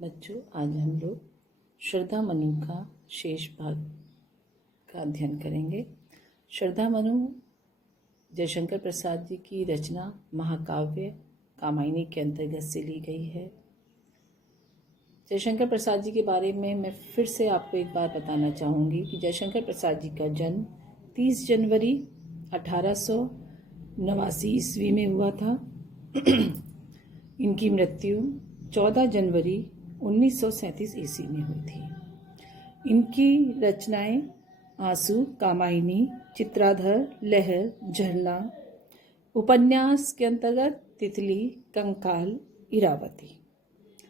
बच्चों, आज हम लोग श्रद्धा मनु का शेष भाग का अध्ययन करेंगे। श्रद्धा मनु जयशंकर प्रसाद जी की रचना महाकाव्य कामायनी के अंतर्गत से ली गई है। जयशंकर प्रसाद जी के बारे में मैं फिर से आपको एक बार बताना चाहूँगी कि जयशंकर प्रसाद जी का जन्म 30 जनवरी 1889 ईस्वी में हुआ था। इनकी मृत्यु 14 जनवरी 1937 ईस्वी में हुई थी। इनकी रचनाएं आंसू, कामायनी, चित्राधर, लहर, झरना, उपन्यास के अंतर्गत तितली, कंकाल, इरावती।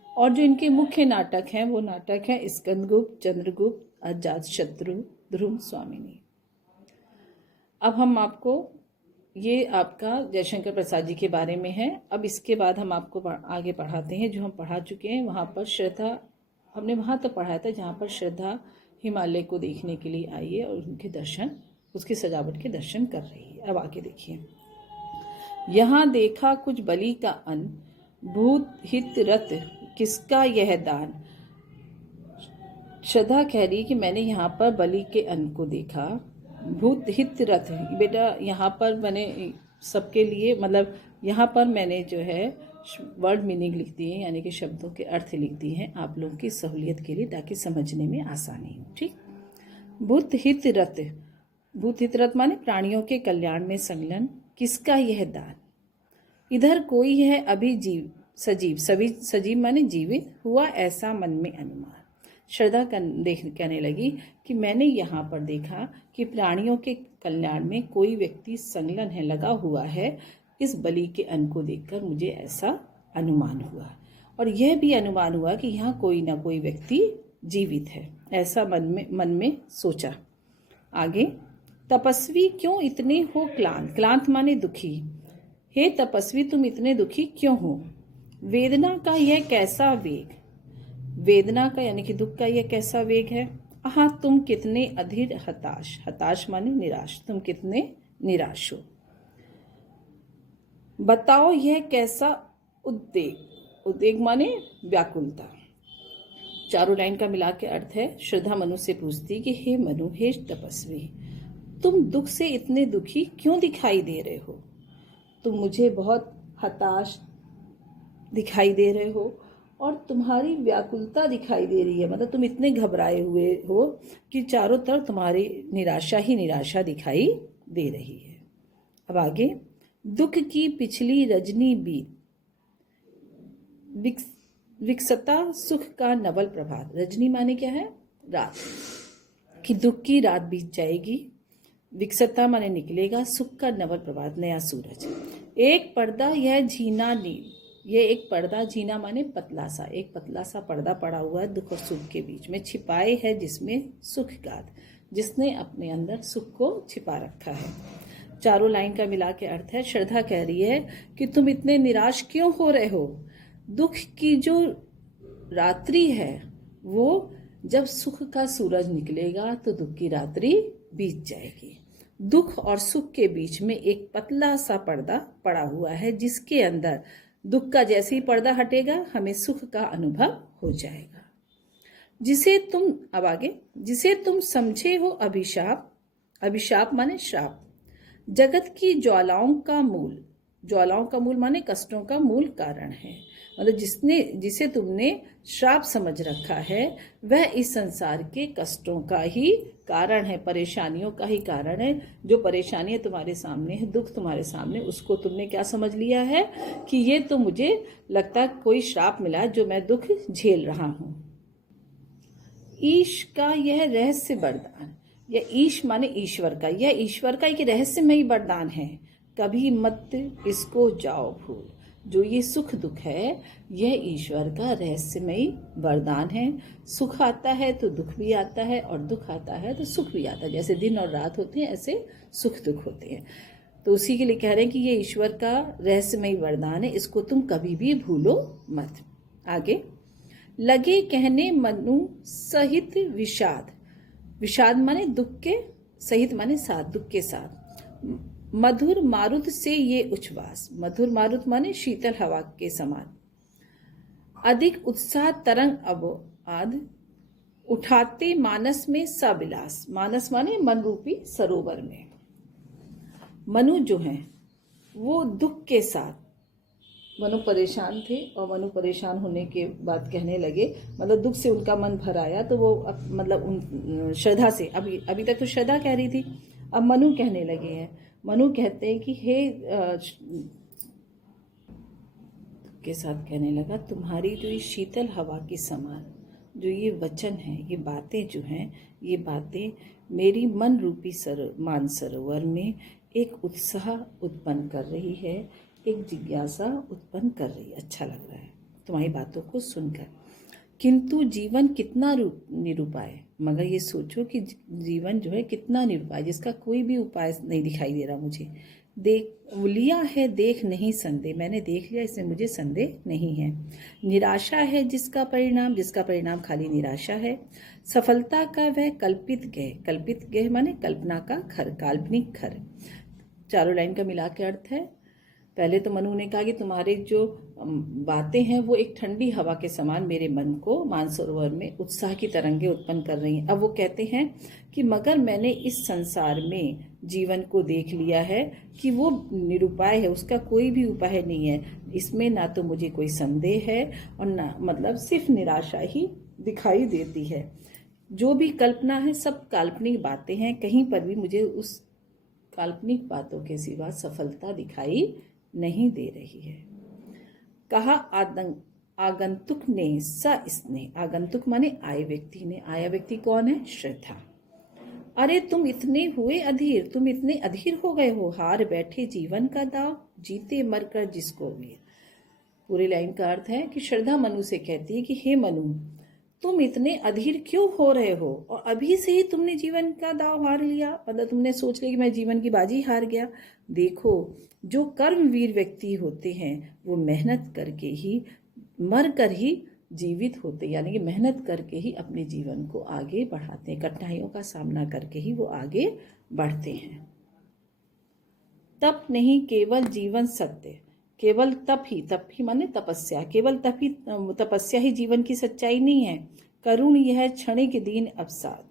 और जो इनके मुख्य नाटक हैं वो नाटक हैं स्कंदगुप्त, चंद्रगुप्त, अजातशत्रु, ध्रुव स्वामिनी। अब हम आपको ये आपका जयशंकर प्रसाद जी के बारे में है। अब इसके बाद हम आपको आगे पढ़ाते हैं। जो हम पढ़ा चुके हैं वहाँ पर श्रद्धा, हमने वहाँ तक पढ़ाया था जहाँ पर श्रद्धा हिमालय को देखने के लिए आई है और उनके दर्शन, उसकी सजावट के दर्शन कर रही है। अब आगे देखिए। यहाँ देखा कुछ बलि का अन्न, भूत हित रत किसका यह दान। श्रद्धा कह रही कि मैंने यहाँ पर बलि के अन्न को देखा। भूत हित रथ, बेटा यहाँ पर मैंने सबके लिए, मतलब यहाँ पर मैंने जो है वर्ड मीनिंग लिख दी है, यानी कि शब्दों के अर्थ लिख दिए हैं आप लोगों की सहूलियत के लिए, ताकि समझने में आसानी हो। ठीक। भूत हित रथ, भूत हित रथ माने प्राणियों के कल्याण में संलग्न, किसका यह दान। इधर कोई है अभी जीव सजीव, सभी सजीव माने जीवित, हुआ ऐसा मन में अनुमान। श्रद्धा कहने लगी कि मैंने यहाँ पर देखा कि प्राणियों के कल्याण में कोई व्यक्ति संलग्न है, लगा हुआ है। इस बलि के अन्न को देखकर मुझे ऐसा अनुमान हुआ, और यह भी अनुमान हुआ कि यहाँ कोई ना कोई व्यक्ति जीवित है, ऐसा मन में सोचा। आगे, तपस्वी क्यों इतने हो क्लांत, क्लांत माने दुखी। हे तपस्वी, तुम इतने दुखी क्यों हो। वेदना का यह कैसा वेग, वेदना का यानी कि दुख का यह कैसा वेग है। आहा, तुम कितने अधीर हताश, हताश माने निराश, तुम कितने निराश हो। बताओ यह कैसा उद्वेग, उद्वेग माने व्याकुलता। चारों लाइन का मिला के अर्थ है, श्रद्धा मनु से पूछती कि हे मनु, हे तपस्वी, तुम दुख से इतने दुखी क्यों दिखाई दे रहे हो। तुम मुझे बहुत हताश दिखाई दे रहे हो और तुम्हारी व्याकुलता दिखाई दे रही है, मतलब तुम इतने घबराए हुए हो कि चारों तरफ तुम्हारी निराशा ही निराशा दिखाई दे रही है। अब आगे, दुख की पिछली रजनी बीत, विकसता सुख का नवल प्रभात। रजनी माने क्या है, रात, कि दुख की रात बीत जाएगी। विकसता माने निकलेगा, सुख का नवल प्रभात, नया सूरज। एक पर्दा यह झीना नील, ये एक पर्दा, झीना माने पतला सा, एक पतला सा पर्दा पड़ा हुआ है दुख और सुख के बीच में, छिपाए है जिसमें सुख गाद, जिसने अपने अंदर सुख को छिपा रखा है। चारों लाइन का मिला के अर्थ है, श्रद्धा कह रही है कि तुम इतने निराश क्यों हो रहे हो। दुख की जो रात्रि है वो जब सुख का सूरज निकलेगा तो दुख की रात्रि बीत जाएगी। दुख और सुख के बीच में एक पतला सा पर्दा पड़ा हुआ है, जिसके अंदर दुख का जैसे ही पर्दा हटेगा हमें सुख का अनुभव हो जाएगा। जिसे तुम, अब आगे, जिसे तुम समझे हो अभिशाप, अभिशाप माने श्राप, जगत की ज्वालाओं का मूल, ज्वालाओं का मूल माने कष्टों का मूल कारण है, मतलब जिसे तुमने श्राप समझ रखा है वह इस संसार के कष्टों का ही कारण है, परेशानियों का ही कारण है। जो परेशानियां तुम्हारे सामने है, दुख तुम्हारे सामने, उसको तुमने क्या समझ लिया है कि ये तो मुझे लगता है कोई श्राप मिला जो मैं दुख झेल रहा हूं। ईश का यह रहस्य वरदान, यह ईश माने ईश्वर का, यह ईश्वर का एक रहस्यमयी वरदान है, कभी मत इसको जाओ भूल। जो ये सुख दुख है यह ईश्वर का रहस्यमयी वरदान है। सुख आता है तो दुख भी आता है, और दुख आता है तो सुख भी आता है। जैसे दिन और रात होते हैं ऐसे सुख दुख होते हैं। तो उसी के लिए कह रहे हैं कि ये ईश्वर का रहस्यमयी वरदान है, इसको तुम कभी भी भूलो मत। आगे, लगे कहने मनु सहित विषाद, विषाद माने दुख के, सहित माने साथ, दुख के साथ। मधुर मारुत से ये उच्छ्वास, मधुर मारुत माने शीतल हवा के समान। अधिक उत्साह तरंग अबोध उठाते मानस में सविलास। मानस माने मन रूपी सरोवर में। मनु जो है वो दुख के साथ, मनु परेशान थे और मनु परेशान होने के बाद कहने लगे, मतलब दुख से उनका मन भर आया, तो वो मतलब उन श्रद्धा से, अभी तक तो श्रद्धा कह रही थी, अब मनु कहने लगे हैं। मनु कहते हैं कि हे के साथ कहने लगा, तुम्हारी जो ये शीतल हवा के समान जो ये वचन है, ये बातें जो हैं, ये बातें मेरी मन रूपी मानसरोवर में एक उत्साह उत्पन्न कर रही है, एक जिज्ञासा उत्पन्न कर रही है। अच्छा लग रहा है तुम्हारी बातों को सुनकर। किंतु जीवन कितना निरुपाय, मगर ये सोचो कि जीवन जो है कितना निरुपाय, जिसका कोई भी उपाय नहीं दिखाई दे रहा मुझे। देख लिया है देख नहीं संदेह, मैंने देख लिया, इसमें मुझे संदेह नहीं है। निराशा है जिसका परिणाम खाली निराशा है। सफलता का वह कल्पित गेह माने कल्पना का घर, काल्पनिक घर। चारों लाइन का मिला के अर्थ है। पहले तो मनु ने कहा कि तुम्हारे जो बातें हैं वो एक ठंडी हवा के समान मेरे मन को मानसरोवर में उत्साह की तरंगे उत्पन्न कर रही हैं। अब वो कहते हैं कि मगर मैंने इस संसार में जीवन को देख लिया है कि वो निरुपाय है, उसका कोई भी उपाय नहीं है। इसमें ना तो मुझे कोई संदेह है और ना मतलब सिर्फ निराशा ही दिखाई देती है। जो भी कल्पना है सब काल्पनिक बातें हैं, कहीं पर भी मुझे उस काल्पनिक बातों के सिवा सफलता दिखाई नहीं दे रही है। कहा आगंतुक ने इसने, आगंतुक माने आए व्यक्ति ने। आया व्यक्ति कौन है? श्रद्धा। अरे तुम इतने हुए अधीर, तुम इतने अधीर हो गए हो, हार बैठे जीवन का दाव, जीते मर कर जिसको वीर। पूरी लाइन का अर्थ है कि श्रद्धा मनु से कहती है कि हे मनु, तुम इतने अधीर क्यों हो रहे हो, और अभी से ही तुमने जीवन का दाव हार लिया, मतलब तुमने सोच लिया कि मैं जीवन की बाजी हार गया। देखो, जो कर्मवीर व्यक्ति होते हैं वो मेहनत करके ही, मर कर ही जीवित होते, यानी कि मेहनत करके ही अपने जीवन को आगे बढ़ाते हैं, कठिनाइयों का सामना करके ही वो आगे बढ़ते हैं। तप नहीं केवल जीवन सत्य, केवल तप ही माने तपस्या, केवल तपस्या ही जीवन की सच्चाई नहीं है। करुण यह क्षणिक दीन अवसाद,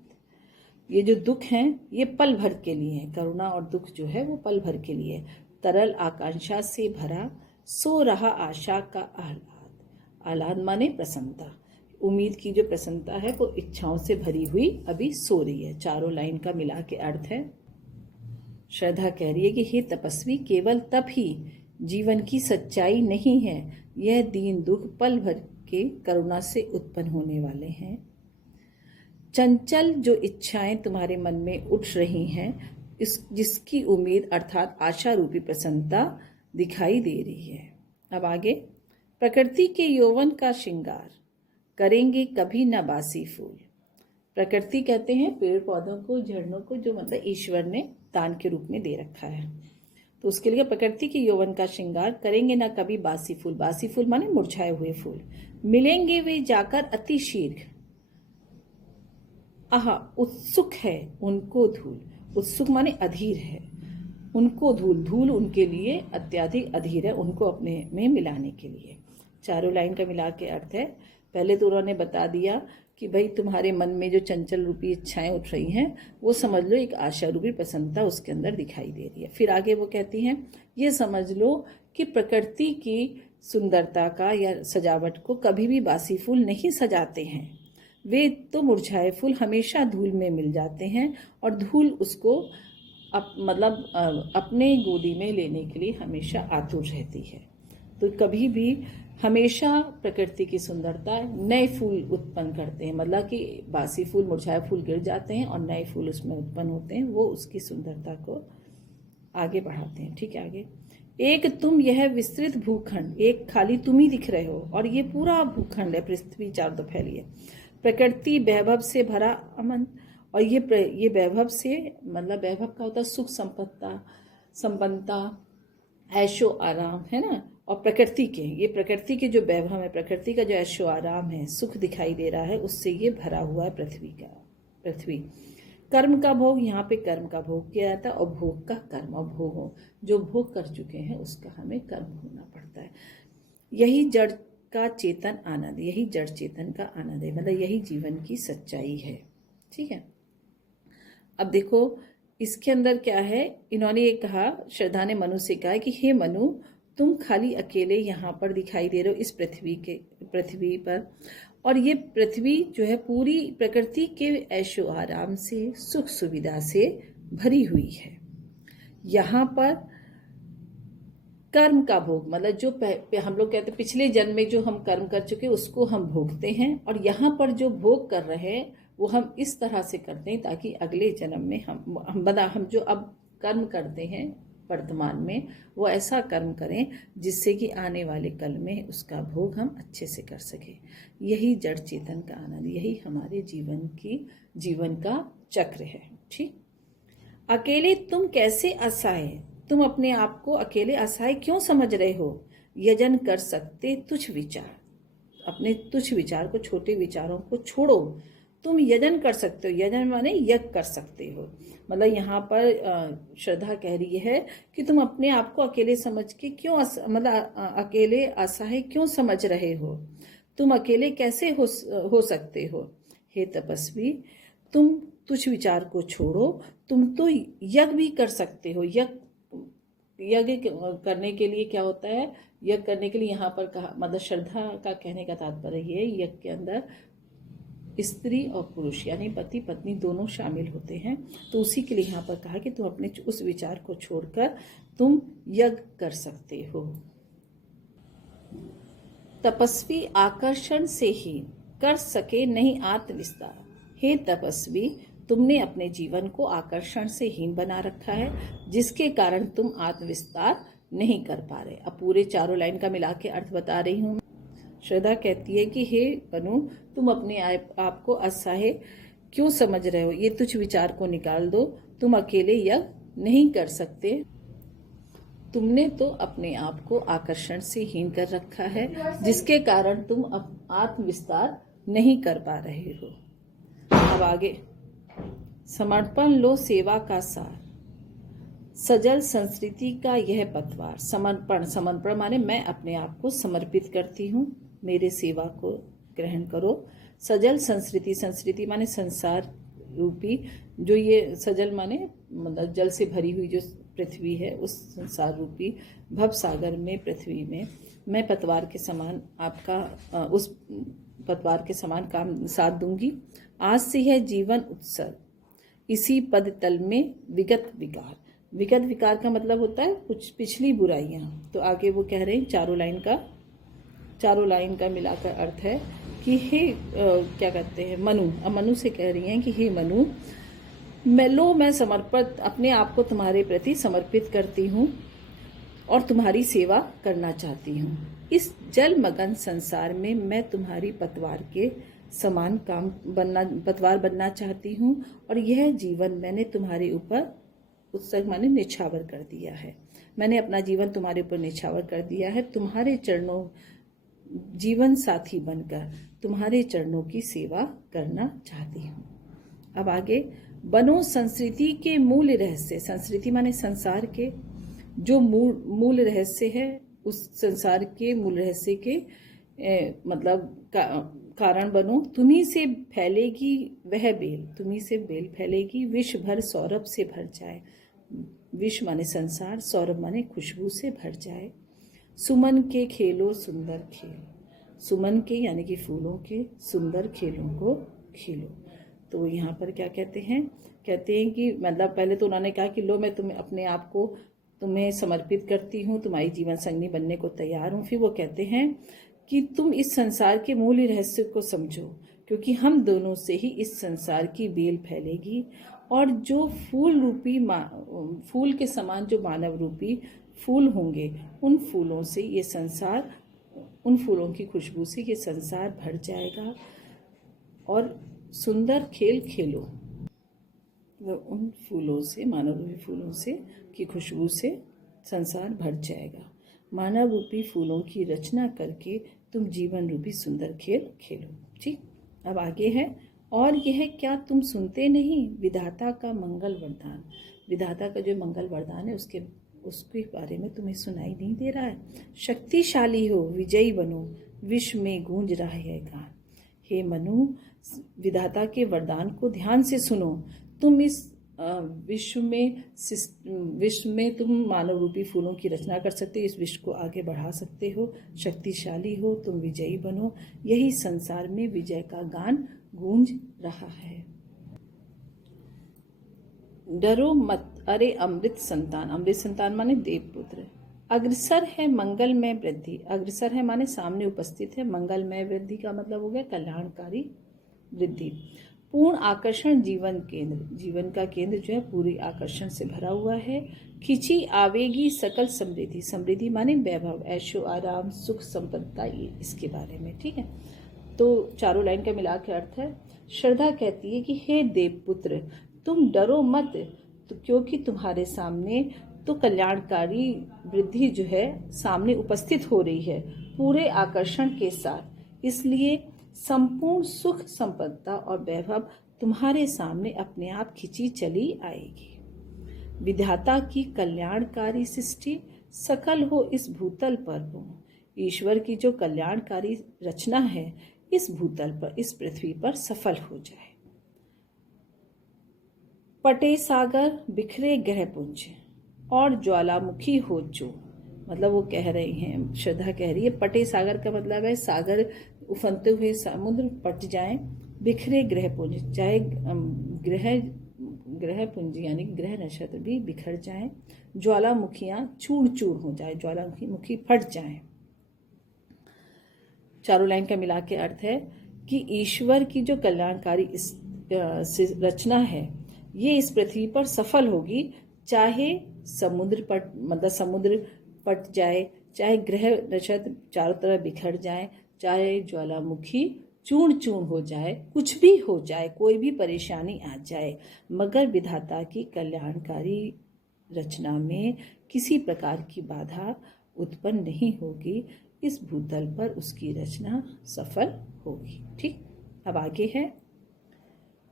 ये जो दुख हैं ये पल भर के लिए है। करुणा और दुख जो है वो पल भर के लिए। तरल आकांक्षा से भरा सो रहा आशा का आह्लाद, आह्लाद माने प्रसन्नता, उम्मीद की जो प्रसन्नता है वो इच्छाओं से भरी हुई अभी सो रही है। चारों लाइन का मिला के अर्थ है, श्रद्धा कह रही है कि हे तपस्वी, केवल तप ही जीवन की सच्चाई नहीं है, यह दीन दुख पल भर के करुणा से उत्पन्न होने वाले हैं। चंचल जो इच्छाएं तुम्हारे मन में उठ रही हैं, जिसकी उम्मीद अर्थात आशा रूपी प्रसन्नता दिखाई दे रही है। अब आगे, प्रकृति के यौवन का श्रृंगार करेंगे कभी न बासी फूल। प्रकृति कहते हैं पेड़ पौधों को, झरनों को, जो मतलब ईश्वर ने दान के रूप में दे रखा है। तो उसके लिए प्रकृति के यौवन का श्रृंगार करेंगे ना कभी बासी फूल। बासी फूल माने मुरझाए हुए फूल। मिलेंगे वे जाकर अति शीघ्र, आहा उत्सुक है उनको धूल। उत्सुक माने अधीर है, उनको धूल, धूल उनके लिए अत्याधिक अधीर है, उनको अपने में मिलाने के लिए। चारों लाइन का मिला के अर्थ है, पहले तो उन्होंने बता दिया कि भाई तुम्हारे मन में जो चंचल रूपी इच्छाएं उठ रही हैं वो समझ लो एक आशा रूपी प्रसन्नता उसके अंदर दिखाई दे रही है। फिर आगे वो कहती हैं, ये समझ लो कि प्रकृति की सुंदरता का या सजावट को कभी भी बासी फूल नहीं सजाते हैं, वे तो मुरझाए फूल हमेशा धूल में मिल जाते हैं और धूल उसको अपने गोदी में लेने के लिए हमेशा आतुर रहती है। तो कभी भी हमेशा प्रकृति की सुंदरता नए फूल उत्पन्न करते हैं, मतलब कि बासी फूल, मुरझाए फूल गिर जाते हैं और नए फूल उसमें उत्पन्न होते हैं, वो उसकी सुंदरता को आगे बढ़ाते हैं। ठीक है, आगे, एक तुम यह विस्तृत भूखंड, एक खाली तुम ही दिख रहे हो और ये पूरा भूखंड है, पृथ्वी चारों तरफ फैली है। प्रकृति वैभव से भरा अमन, और ये वैभव से मतलब वैभव का होता है सुख संपन्नता, ऐशो आराम, है ना। और प्रकृति के जो वैभव है, प्रकृति का जो ऐशो आराम है, सुख दिखाई दे रहा है, उससे ये भरा हुआ है पृथ्वी। कर्म का भोग, यहाँ पे कर्म का भोग किया जाता है, और भोग का कर्म, और भोग जो भोग कर चुके हैं उसका हमें कर्म होना पड़ता है। यही जड़ का चेतन आनंद, यही जड़ चेतन का आनंद है, मतलब यही जीवन की सच्चाई है। ठीक है, अब देखो इसके अंदर क्या है, इन्होंने ये कहा, श्रद्धा ने मनु से कहा कि हे मनु, तुम खाली अकेले यहाँ पर दिखाई दे रहे हो इस पृथ्वी पर, और ये पृथ्वी जो है पूरी प्रकृति के ऐशो आराम से, सुख सुविधा से भरी हुई है। यहाँ पर कर्म का भोग, मतलब जो हम लोग कहते हैं पिछले जन्म में जो हम कर्म कर चुके उसको हम भोगते हैं, और यहाँ पर जो भोग कर रहे हैं वो हम इस तरह से करते हैं ताकि अगले जन्म में हम जो अब कर्म करते हैं वर्तमान में, वो ऐसा कर्म करें जिससे कि आने वाले कल में उसका भोग हम अच्छे से कर सकें। यही जड़ चेतन का आनंद, यही हमारे जीवन का चक्र है। ठीक, अकेले तुम कैसे असहाय, तुम अपने आप को अकेले असहाय क्यों समझ रहे हो? यजन कर सकते तुच्छ विचार, अपने तुच्छ विचार को, छोटे विचारों को छोड़ो, तुम यजन कर सकते हो। यजन माने यज्ञ कर सकते हो, मतलब यहाँ पर श्रद्धा कह रही है कि तुम अपने आप को अकेले समझ के क्यों अकेले असहाय क्यों समझ रहे हो? तुम अकेले कैसे हो सकते हो? हे तपस्वी, तुम तुच्छ विचार को छोड़ो, तुम तो यज्ञ भी कर सकते हो। यज्ञ करने के लिए क्या होता है? यज्ञ करने के लिए यहाँ पर कहा, मतलब श्रद्धा का कहने का तात्पर्य ये, यज्ञ के अंदर स्त्री और पुरुष यानी पति पत्नी दोनों शामिल होते हैं, तो उसी के लिए यहाँ पर कहा कि तुम अपने उस विचार को छोड़कर तुम यज्ञ कर सकते हो। तपस्वी आकर्षण से ही कर सके नहीं आत्मविस्तार। हे तपस्वी, तुमने अपने जीवन को आकर्षण से हीन बना रखा है, जिसके कारण तुम आत्मविस्तार नहीं कर पा रहे। अब पूरे चारों लाइन का मिला के अर्थ बता रही हूँ। श्रद्धा कहती है कि हे मनु, तुम अपने आप को असहाय क्यों समझ रहे हो? ये तुच्छ विचार को निकाल दो, तुम अकेले यज्ञ नहीं कर सकते, तुमने तो अपने आप को आकर्षण से हीन कर रखा है, जिसके कारण तुम आत्मविस्तार नहीं कर पा रहे हो। अब आगे, समर्पण लो सेवा का सार, सजल संस्कृति का यह पतवार। समर्पण माने मैं अपने आप को समर्पित करती हूँ, मेरे सेवा को ग्रहण करो। सजल संस्कृति माने संसार रूपी, जो ये सजल माने मतलब जल से भरी हुई जो पृथ्वी है, उस संसार रूपी भव सागर में पृथ्वी में मैं पतवार के समान आपका उस पतवार के समान काम साथ दूंगी। आज से है जीवन उत्सव, इसी पद तल में विगत विकार का मतलब होता है कुछ पिछली बुराइयां। तो आगे वो कह रहे हैं चारों लाइन का मिलाकर अर्थ है कि हे क्या कहते हैं मनु से कह रही हैं कि हे मनु, मैं समर्पित अपने आप को तुम्हारे प्रति समर्पित करती हूँ और तुम्हारी सेवा करना चाहती हूँ। इस जलमग्न संसार में मैं तुम्हारी पतवार के समान पतवार बनना चाहती हूँ, और यह जीवन मैंने तुम्हारे ऊपर उत्सर्ग माने निछावर कर दिया है। मैंने अपना जीवन तुम्हारे ऊपर निछावर कर दिया है, तुम्हारे चरणों जीवन साथी बनकर तुम्हारे चरणों की सेवा करना चाहती हूँ। अब आगे, बनो संस्कृति के मूल रहस्य। संस्कृति माने संसार के जो मूल रहस्य है, उस संसार के मूल रहस्य के कारण बनो। तुम्ही से फैलेगी वह बेल, तुम्ही से बेल फैलेगी, विश्व भर सौरभ से भर जाए। विश्व माने संसार, सौरभ माने खुशबू से भर जाए। सुमन के खेलो सुंदर खेल, सुमन के यानी कि फूलों के सुंदर खेलों को खेलो। तो यहाँ पर क्या कहते हैं कि मतलब पहले तो उन्होंने कहा कि लो मैं तुम्हें अपने आप को तुम्हें समर्पित करती हूँ, तुम्हारी जीवन संगनी बनने को तैयार हूँ। फिर वो कहते हैं कि तुम इस संसार के मूल रहस्य को समझो, क्योंकि हम दोनों से ही इस संसार की बेल फैलेगी, और जो फूल के समान जो मानव रूपी फूल होंगे, उन फूलों से ये संसार, उन फूलों की खुशबू से ये संसार भर जाएगा। और सुंदर खेल खेलो, उन फूलों से, मानव रूपी फूलों से की खुशबू से संसार भर जाएगा। मानव रूपी फूलों की रचना करके तुम जीवन रूपी सुंदर खेल खेलो। ठीक, अब आगे है, और यह क्या तुम सुनते नहीं विधाता का मंगल वरदान। विधाता का जो मंगल वरदान है उसके बारे में तुम्हें सुनाई नहीं दे रहा है। शक्तिशाली हो, विजयी बनो, विश्व में गूंज रहा है गान। हे मनु, विधाता के वरदान को ध्यान से सुनो। तुम इस विश्व में तुम मानव रूपी फूलों की रचना कर सकते हो, इस विश्व को आगे बढ़ा सकते हो, शक्तिशाली हो, तुम विजयी बनो। यही संसार में विजय का गान गूंज रहा है। डरो मत अरे अमृत संतान, अमृत संतान माने देवपुत्र। अग्रसर है मंगलमय वृद्धि, अग्रसर है माने सामने उपस्थित है, मंगलमय वृद्धि का मतलब हो गया कल्याणकारी वृद्धि। पूर्ण आकर्षण जीवन केंद्र, जीवन का केंद्र जो है पूरी आकर्षण से भरा हुआ है। खिंची आवेगी सकल समृद्धि, समृद्धि माने वैभव, ऐशो आराम, सुख, संपत्ता, ये इसके बारे में। ठीक है, तो चारों लाइन का मिला के अर्थ है। श्रद्धा कहती है कि हे देवपुत्र, तुम डरो मत, तो क्योंकि तुम्हारे सामने तो कल्याणकारी वृद्धि जो है सामने उपस्थित हो रही है पूरे आकर्षण के साथ, इसलिए संपूर्ण सुख, संपत्ता और वैभव तुम्हारे सामने अपने आप खिंची चली आएगी। विधाता की कल्याणकारी सृष्टि सकल हो इस भूतल पर हो, ईश्वर की जो कल्याणकारी रचना है इस भूतल पर, इस पृथ्वी पर सफल हो जाए। पटे सागर बिखरे ग्रहपुंज और ज्वालामुखी हो जो, मतलब वो कह रही हैं, श्रद्धा कह रही है, पटे सागर का मतलब है सागर उफनते हुए समुद्र पट जाए, बिखरे ग्रहपुंज, चाहे ग्रहपुंज यानी ग्रह नक्षत्र भी बिखर जाए, ज्वालामुखियां चूर चूर हो जाए, ज्वालामुखी फट जाए। चारों लाइन का मिला के अर्थ है कि ईश्वर की जो कल्याणकारी रचना है ये इस पृथ्वी पर सफल होगी, चाहे समुद्र पट मतलब समुद्र पट जाए, चाहे ग्रह नक्षत्र चारों तरफ बिखर जाए, चाहे ज्वालामुखी चूर्ण चूर्ण हो जाए, कुछ भी हो जाए, कोई भी परेशानी आ जाए, मगर विधाता की कल्याणकारी रचना में किसी प्रकार की बाधा उत्पन्न नहीं होगी, इस भूतल पर उसकी रचना सफल होगी। ठीक, अब आगे है।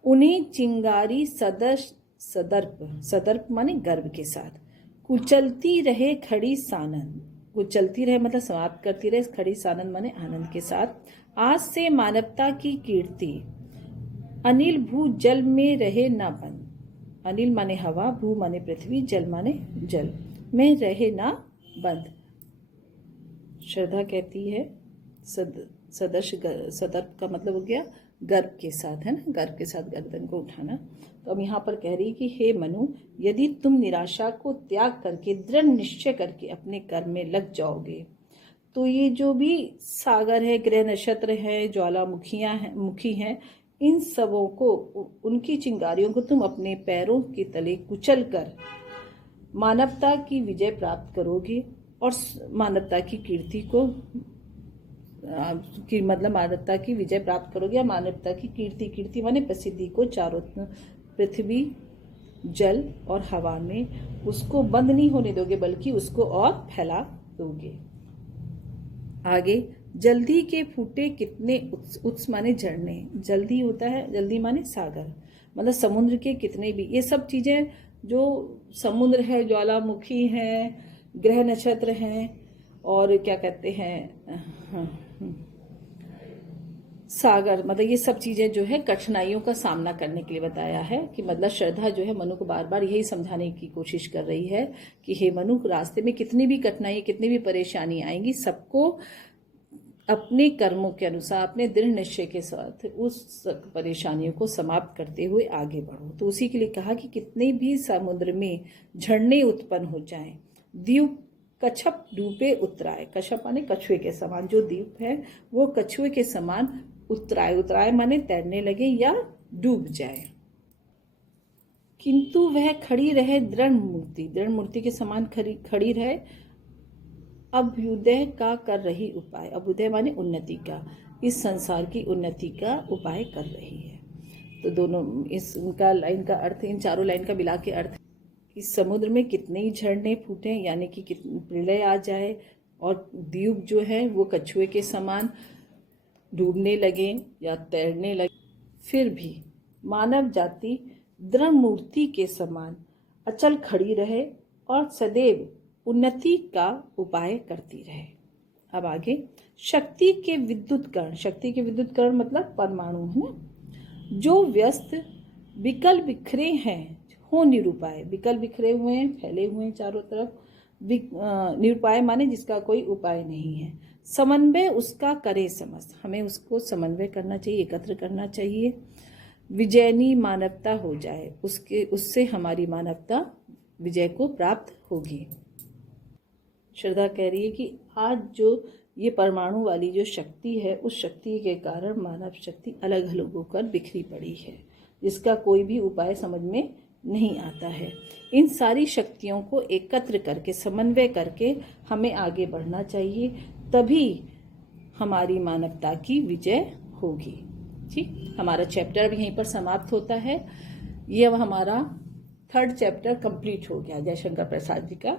उन्हें चिंगारी सदर्प, सदर्प माने गर्व के साथ, कुचलती रहे खड़ी सानन, कुचलती रहे मतलब समाप्त करती रहे, खड़ी सानन माने आनंद के साथ। आज से मानवता की कीर्ति, अनिल भू जल में रहे ना बंद, अनिल माने हवा, भू माने पृथ्वी, जल माने जल, में रहे ना बंद। श्रद्धा कहती है सदर्प का मतलब हो गया गर्व के साथ, है ना, गर्व के साथ गर्दन को उठाना। तो अब यहाँ पर कह रही कि हे मनु, यदि तुम निराशा को त्याग करके दृढ़ निश्चय करके अपने कर्म में लग जाओगे, तो ये जो भी सागर है, ग्रह नक्षत्र है, ज्वालामुखियां हैं, मुखी हैं, इन सबों को, उनकी चिंगारियों को तुम अपने पैरों के तले कुचल कर मानवता की विजय प्राप्त करोगे और मानवता की कीर्ति को मतलब मानवता की विजय प्राप्त करोगे, या मानवता की कीर्ति माने प्रसिद्धि को चारों पृथ्वी, जल और हवा में उसको बंद नहीं होने दोगे, बल्कि उसको और फैला दोगे। आगे, जल्दी के फूटे कितने उत्स माने झरने, जल्दी होता है, जल्दी माने सागर, मतलब समुद्र के कितने भी, ये सब चीजें जो समुद्र है, ज्वालामुखी है, ग्रह नक्षत्र हैं, और क्या कहते हैं सागर, मतलब ये सब चीजें जो है कठिनाइयों का सामना करने के लिए बताया है। कि मतलब श्रद्धा जो है मनु को बार बार यही समझाने की कोशिश कर रही है कि हे मनु, रास्ते में कितनी भी कठिनाई, कितनी भी परेशानी आएंगी, सबको अपने कर्मों के अनुसार, अपने दृढ़ निश्चय के साथ उस परेशानियों को समाप्त करते हुए आगे बढ़ो। तो उसी के लिए कहा कि कितने भी समुद्र में झरने उत्पन्न हो जाएं, द्वीप कछप डूबे उतराए, कछप माने कछुए के समान, जो द्वीप है वो कछुए के समान उतराए, उतराए माने तैरने लगे या डूब जाए, किंतु वह खड़ी रहे दृढ़ मूर्ति, दृढ़ मूर्ति के समान खड़ी रहे, अभ्युदय का कर रही उपाय, अभ्युदय माने उन्नति का, इस संसार की उन्नति का उपाय कर रही है। तो दोनों इनका लाइन का अर्थ, इन चारों लाइन का मिला के अर्थ, इस समुद्र में कितने ही झरने फूटे, यानी कि प्रलय आ जाए और द्वीप जो है वो कछुए के समान डूबने लगे या तैरने लगे, फिर भी मानव जाति दृढ़ मूर्ति के समान अचल खड़ी रहे और सदैव उन्नति का उपाय करती रहे। अब आगे, शक्ति के विद्युत कण मतलब परमाणु है ना, जो व्यस्त विकल बिखरे हैं हो निरुपाय। विकल बिखरे हुए हैं, फैले हुए हैं चारों तरफ। निरुपाय माने जिसका कोई उपाय नहीं है। समन्वय उसका करे समस्त, हमें उसको समन्वय करना चाहिए, एकत्र करना चाहिए। विजयनी मानवता हो जाए, उससे हमारी मानवता विजय को प्राप्त होगी। श्रद्धा कह रही है कि आज जो ये परमाणु वाली जो शक्ति है, उस शक्ति के कारण मानव शक्ति अलग अलग होकर बिखरी पड़ी है, जिसका कोई भी उपाय समझ में नहीं आता है। इन सारी शक्तियों को एकत्र करके, समन्वय करके हमें आगे बढ़ना चाहिए, तभी हमारी मानवता की विजय होगी। ठीक, हमारा चैप्टर अब यहीं पर समाप्त होता है। ये अब हमारा 3rd चैप्टर कंप्लीट हो गया जयशंकर प्रसाद जी का।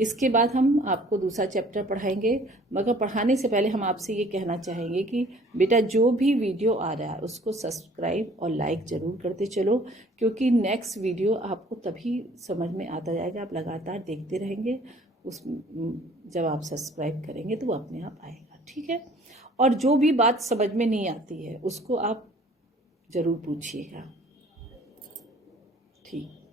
इसके बाद हम आपको दूसरा चैप्टर पढ़ाएंगे, मगर पढ़ाने से पहले हम आपसे ये कहना चाहेंगे कि बेटा जो भी वीडियो आ रहा है उसको सब्सक्राइब और लाइक ज़रूर करते चलो, क्योंकि नेक्स्ट वीडियो आपको तभी समझ में आता जाएगा। आप लगातार देखते रहेंगे, जब आप सब्सक्राइब करेंगे तो वो अपने आप आएगा। ठीक है, और जो भी बात समझ में नहीं आती है उसको आप ज़रूर पूछिएगा। ठीक।